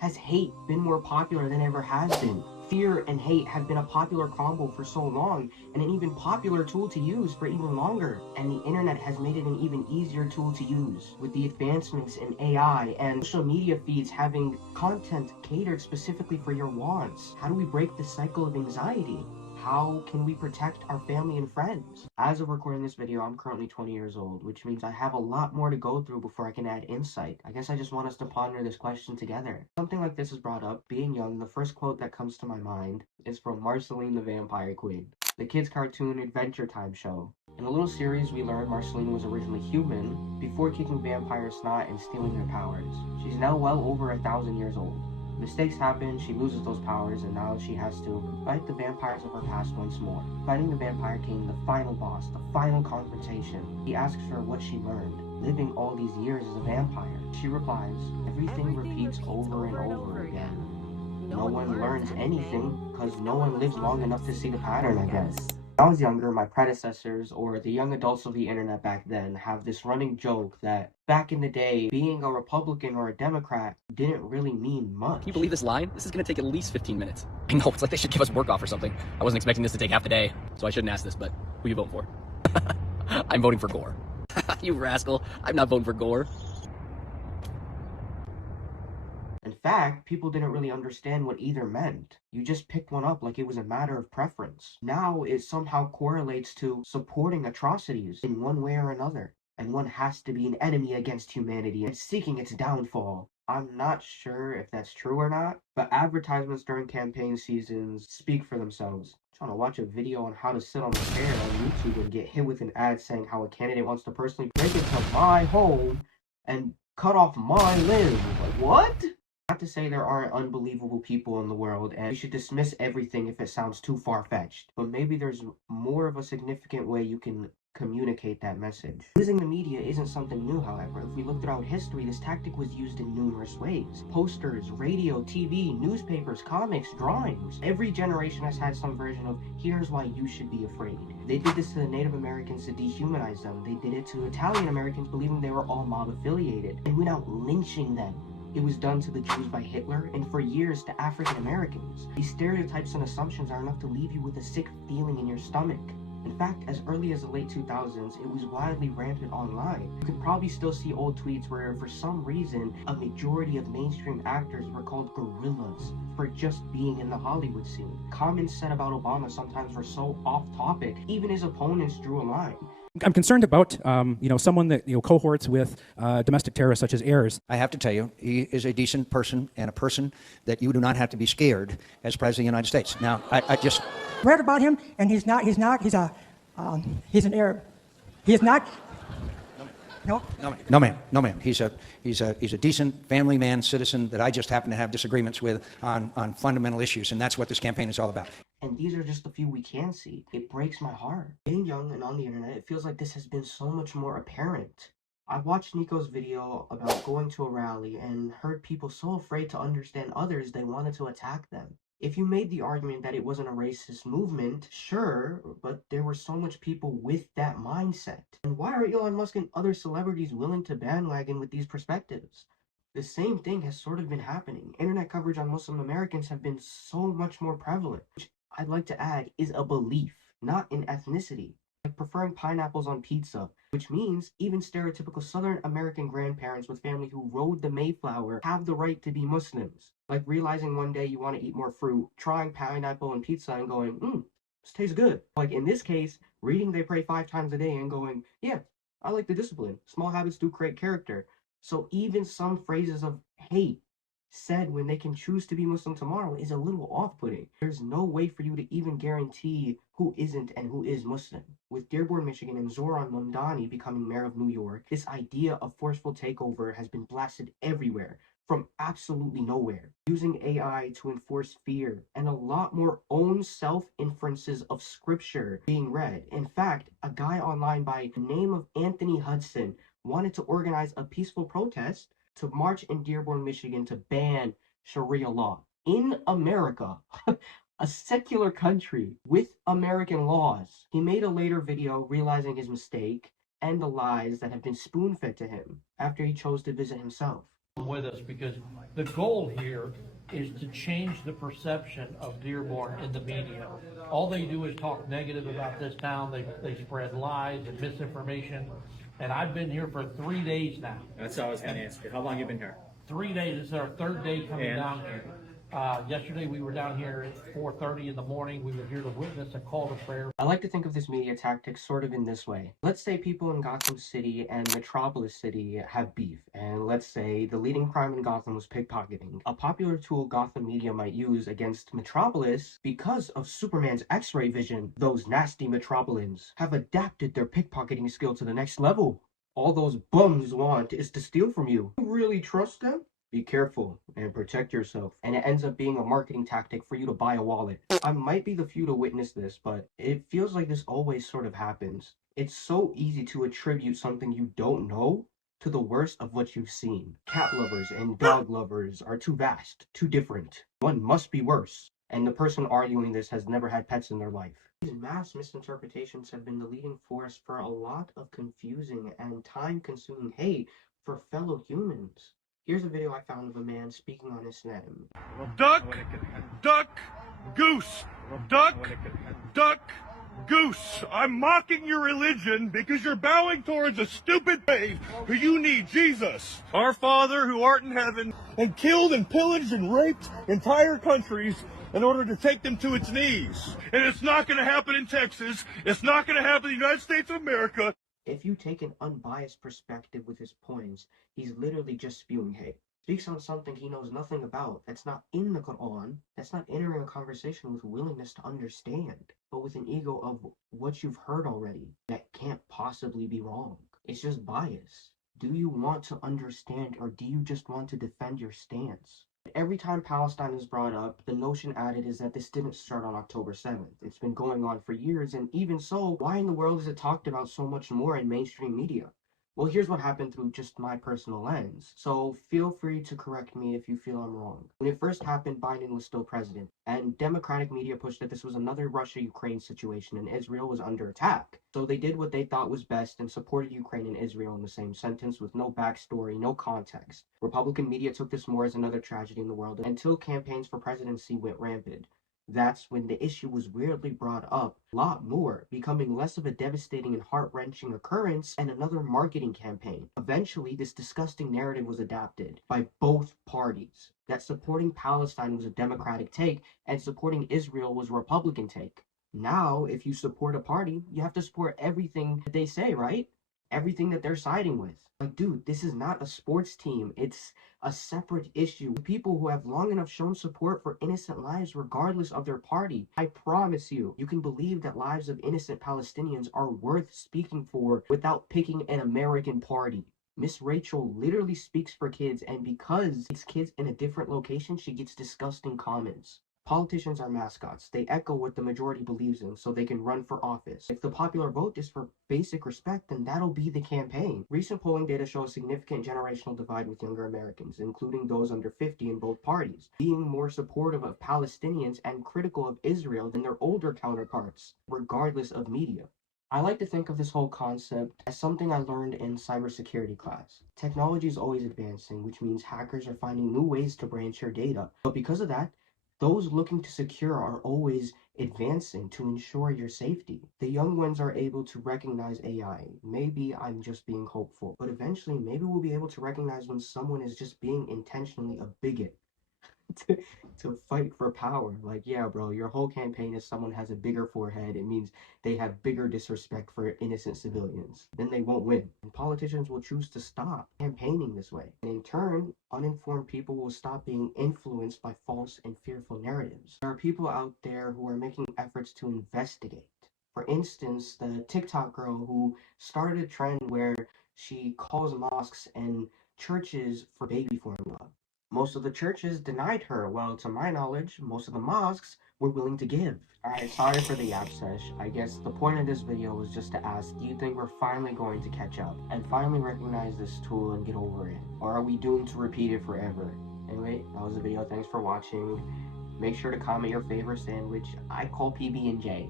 Has hate been more popular than it ever has been? Fear and hate have been a popular combo for so long, and an even popular tool to use for even longer. And the internet has made it an even easier tool to use, with the advancements in AI and social media feeds having content catered specifically for your wants. How do we break the cycle of anxiety? How can we protect our family and friends? As of recording this video, I'm currently 20 years old, which means I have a lot more to go through before I can add insight. I guess I just want us to ponder this question together. Something like this is brought up. Being young, the first quote that comes to my mind is from Marceline the Vampire Queen, the kids' cartoon Adventure Time show. In a little series, we learned Marceline was originally human before kicking vampire snot and stealing their powers. She's now well over 1,000 years old. Mistakes happen, she loses those powers, and now she has to fight the vampires of her past once more. Fighting the Vampire King, the final boss, the final confrontation. He asks her what she learned, living all these years as a vampire. She replies, everything repeats over and over again. No one learns anything, because no one lives long enough to see the pattern, I guess. When I was younger, my predecessors, or the young adults of the internet back then, have this running joke that back in the day, being a Republican or a Democrat didn't really mean much. Can you believe this line? This is going to take at least 15 minutes. I know, it's like they should give us work off or something. I wasn't expecting this to take half the day, so I shouldn't ask this, but who are you voting for? I'm voting for Gore. You rascal. I'm not voting for Gore. In fact, people didn't really understand what either meant. You just picked one up like it was a matter of preference. Now it somehow correlates to supporting atrocities in one way or another. And one has to be an enemy against humanity and seeking its downfall. I'm not sure if that's true or not, but advertisements during campaign seasons speak for themselves. Trying to watch a video on how to sit on a chair on YouTube and get hit with an ad saying how a candidate wants to personally break into my home and cut off my limb. Like, what? Not to say there aren't unbelievable people in the world, and we should dismiss everything if it sounds too far-fetched, but maybe there's more of a significant way you can communicate that message. Using the media isn't something new, however. If we look throughout history, this tactic was used in numerous ways. Posters, radio, TV, newspapers, comics, drawings. Every generation has had some version of, here's why you should be afraid. They did this to the Native Americans to dehumanize them. They did it to Italian Americans believing they were all mob affiliated, and without lynching them. It was done to the Jews by Hitler, and for years to African Americans. These stereotypes and assumptions are enough to leave you with a sick feeling in your stomach. In fact, as early as the late 2000s, it was widely rampant online. You could probably still see old tweets where, for some reason, a majority of mainstream actors were called gorillas for just being in the Hollywood scene. Comments said about Obama sometimes were so off-topic, even his opponents drew a line. I'm concerned about, someone that, cohorts with domestic terrorists such as Ayers. I have to tell you, he is a decent person and a person that you do not have to be scared as President of the United States. Now, I just read about him, and he's an Arab. He is not. No. No, ma'am. He's a decent family man, citizen that I just happen to have disagreements with on fundamental issues, and that's what this campaign is all about. And these are just a few we can see. It breaks my heart. Being young and on the internet, it feels like this has been so much more apparent. I watched Nico's video about going to a rally and heard people so afraid to understand others they wanted to attack them. If you made the argument that it wasn't a racist movement, sure, but there were so much people with that mindset. And why are Elon Musk and other celebrities willing to bandwagon with these perspectives? The same thing has sort of been happening. Internet coverage on Muslim Americans have been so much more prevalent, which I'd like to add is a belief, not an ethnicity. Like preferring pineapples on pizza, which means even stereotypical Southern American grandparents with family who rode the Mayflower have the right to be Muslims. Like realizing one day you want to eat more fruit, trying pineapple and pizza and going, this tastes good. Like in this case, reading They Pray 5 times a day and going, yeah, I like the discipline. Small habits do create character. So even some phrases of hate said when they can choose to be Muslim tomorrow is a little off-putting. There's no way for you to even guarantee who isn't and who is Muslim. With Dearborn, Michigan and Zohran Mamdani becoming mayor of New York, this idea of forceful takeover has been blasted everywhere from absolutely nowhere, using AI to enforce fear and a lot more own self-inferences of scripture being read. In fact, a guy online by the name of Anthony Hudson wanted to organize a peaceful protest to march in Dearborn, Michigan to ban Sharia law. In America, a secular country with American laws. He made a later video realizing his mistake and the lies that have been spoon-fed to him after he chose to visit himself. with us, because the goal here is to change the perception of Dearborn in the media. All they do is talk negative about this town. They spread lies and misinformation. And I've been here for 3 days now. That's what I was going to ask you. How long you been here? 3 days. This is our third day coming down here. Yesterday we were down here at 4:30 in the morning. We were here to witness a call to prayer. I like to think of this media tactic sort of in this way. Let's say people in Gotham City and Metropolis City have beef, and let's say the leading crime in Gotham was pickpocketing. A popular tool Gotham media might use against Metropolis, because of Superman's X-ray vision, those nasty Metropolitans have adapted their pickpocketing skill to the next level. All those bums want is to steal from you. You really trust them? Be careful and protect yourself. And it ends up being a marketing tactic for you to buy a wallet. I might be the few to witness this, but it feels like this always sort of happens. It's so easy to attribute something you don't know to the worst of what you've seen. Cat lovers and dog lovers are too vast, too different. One must be worse. And the person arguing this has never had pets in their life. These mass misinterpretations have been the leading force for a lot of confusing and time-consuming hate for fellow humans. Here's a video I found of a man speaking on Islam. Duck, duck, goose. Duck, duck, goose. I'm mocking your religion because you're bowing towards a stupid babe who you need, Jesus. Our Father who art in heaven, and killed and pillaged and raped entire countries in order to take them to its knees. And it's not going to happen in Texas. It's not going to happen in the United States of America. If you take an unbiased perspective with his points, he's literally just spewing hate. Speaks on something he knows nothing about, that's not in the Quran, that's not entering a conversation with willingness to understand, but with an ego of what you've heard already that can't possibly be wrong. It's just bias. Do you want to understand, or do you just want to defend your stance? Every time Palestine is brought up, the notion added is that this didn't start on October 7th. It's been going on for years, and even so, why in the world is it talked about so much more in mainstream media? Well, here's what happened through just my personal lens, so feel free to correct me if you feel I'm wrong. When it first happened, Biden was still president, and Democratic media pushed that this was another Russia-Ukraine situation and Israel was under attack. So they did what they thought was best and supported Ukraine and Israel in the same sentence with no backstory, no context. Republican media took this more as another tragedy in the world until campaigns for presidency went rampant. That's when the issue was weirdly brought up a lot more, becoming less of a devastating and heart-wrenching occurrence and another marketing campaign. Eventually, this disgusting narrative was adapted by both parties, that supporting Palestine was a Democratic take and supporting Israel was a Republican take. Now, if you support a party, you have to support everything that they say, right? Everything that they're siding with. Like, dude, this is not a sports team. It's a separate issue. People who have long enough shown support for innocent lives regardless of their party. I promise you, you can believe that lives of innocent Palestinians are worth speaking for without picking an American party. Miss Rachel literally speaks for kids, and because it's kids in a different location, she gets disgusting comments. Politicians are mascots. They echo what the majority believes in so they can run for office. If the popular vote is for basic respect, then that'll be the campaign. Recent polling data shows a significant generational divide with younger Americans, including those under 50 in both parties, being more supportive of Palestinians and critical of Israel than their older counterparts, regardless of media. I like to think of this whole concept as something I learned in cybersecurity class. Technology is always advancing, which means hackers are finding new ways to branch your data. But because of that, those looking to secure are always advancing to ensure your safety. The young ones are able to recognize AI. Maybe I'm just being hopeful, but eventually maybe we'll be able to recognize when someone is just being intentionally a bigot to fight for power. Like, yeah, bro, your whole campaign is someone has a bigger forehead. It means they have bigger disrespect for innocent civilians. Then they won't win. And politicians will choose to stop campaigning this way. And in turn, uninformed people will stop being influenced by false and fearful narratives. There are people out there who are making efforts to investigate. For instance, the TikTok girl who started a trend where she calls mosques and churches for baby formula. Most of the churches denied her. Well, to my knowledge, most of the mosques were willing to give. Alright, sorry for the yap sesh. I guess the point of this video was just to ask, do you think we're finally going to catch up and finally recognize this tool and get over it? Or are we doomed to repeat it forever? Anyway, that was the video. Thanks for watching. Make sure to comment your favorite sandwich. I call PB&J.